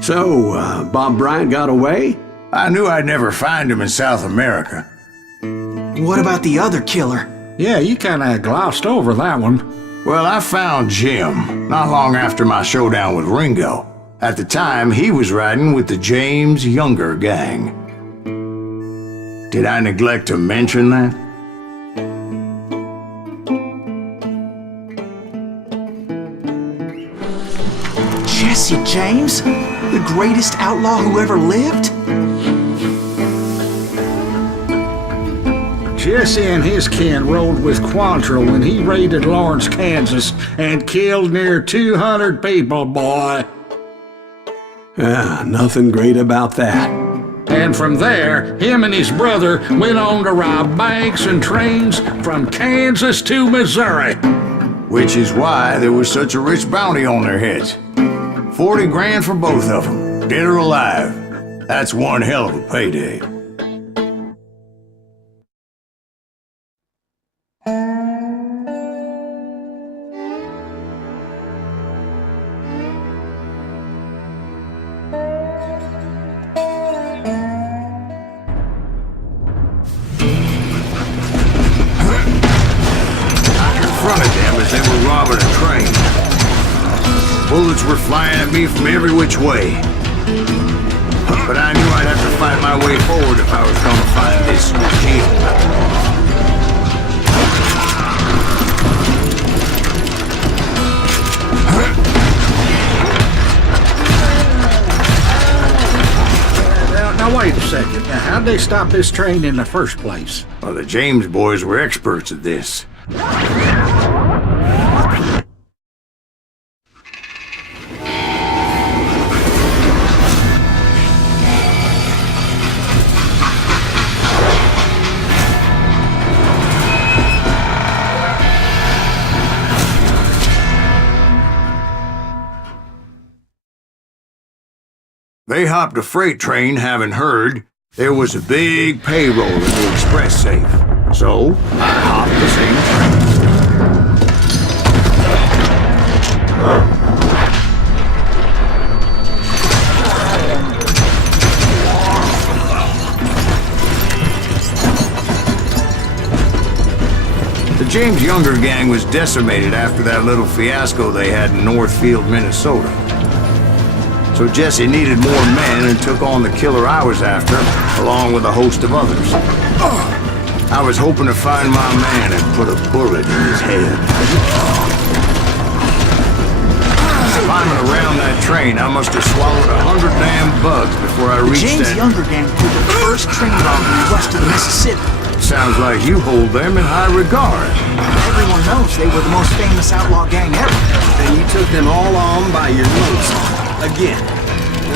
So, Bob Bryant got away? I knew I'd never find him in South America. What about the other killer? Yeah, you kinda glossed over that one. Well, I found Jim not long after my showdown with Ringo. At the time, he was riding with the James Younger gang. Did I neglect to mention that? Jesse James? The greatest outlaw who ever lived? Jesse and his kin rode with Quantrill when he raided Lawrence, Kansas, and killed near 200 people, boy. Nothing great about that. And from there, him and his brother went on to rob banks and trains from Kansas to Missouri. Which is why there was such a rich bounty on their heads. 40 grand for both of them, dead or alive. That's one hell of a payday. They were robbing a train. Bullets were flying at me from every which way. But I knew I'd have to fight my way forward if I was going to find this Jim. Now wait a second. Now, how'd they stop this train in the first place? Well, the James boys were experts at this. They hopped a freight train having heard there was a big payroll in the express safe. So, I hopped the same train. The James Younger gang was decimated after that little fiasco they had in Northfield, Minnesota. So Jesse needed more men and took on the killer I was after, along with a host of others. I was hoping to find my man and put a bullet in his head. Climbing around that train, I must have swallowed 100 damn bugs before I reached James that... Younger gang pulled the first train robbery west of the Mississippi. Sounds like you hold them in high regard. Everyone knows they were the most famous outlaw gang ever. And you took them all on by your nose. Again.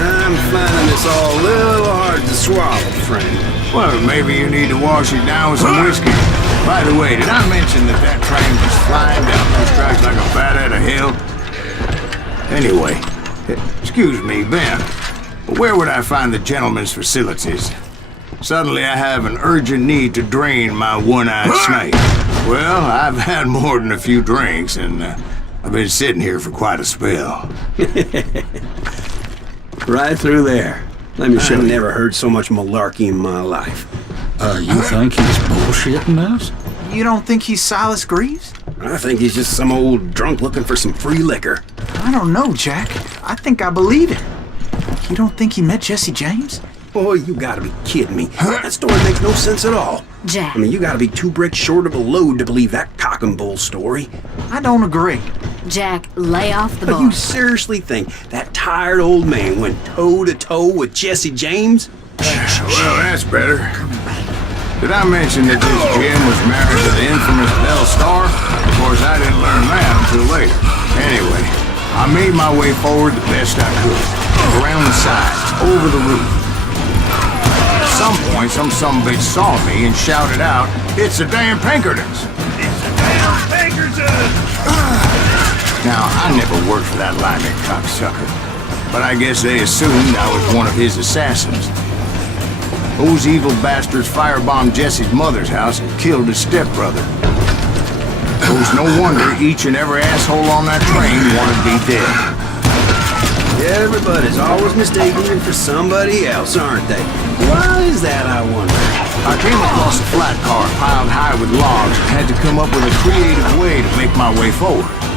I'm finding this all a little hard to swallow, friend. Well, maybe you need to wash it down with some whiskey. By the way, did I mention that train was flying down those tracks like a bat out of hell? Anyway, excuse me, Ben, but where would I find the gentleman's facilities? Suddenly I have an urgent need to drain my one-eyed snake. Well, I've had more than a few drinks, and I've been sitting here for quite a spell. Right through there. Let me show you. I've never heard so much malarkey in my life. You think he's bullshitting us? You don't think he's Silas Greaves? I think he's just some old drunk looking for some free liquor. I don't know, Jack. I think I believe it. You don't think he met Jesse James? Boy, you gotta be kidding me. That story makes no sense at all. Jack. I mean, you gotta be 2 bricks short of a load to believe that cock and bull story. I don't agree. Jack, lay off the But bar. you seriously think that tired old man went toe-to-toe with Jesse James? Well, that's better. Did I mention that this Jim was married to the infamous Belle Starr? Of course, I didn't learn that until later. Anyway, I made my way forward the best I could. Around the sides, over the roof. At some point, some sumbitch saw me and shouted out, "It's the damn Pinkertons!" It's the damn Pinkertons! Now, I never worked for that lyman cocksucker, but I guess they assumed I was one of his assassins. Those evil bastards firebombed Jesse's mother's house and killed his stepbrother. It was no wonder each and every asshole on that train wanted to be dead. Everybody's always mistaking you for somebody else, aren't they? Why is that, I wonder? I came across a flat car piled high with logs and had to come up with a creative way to make my way forward.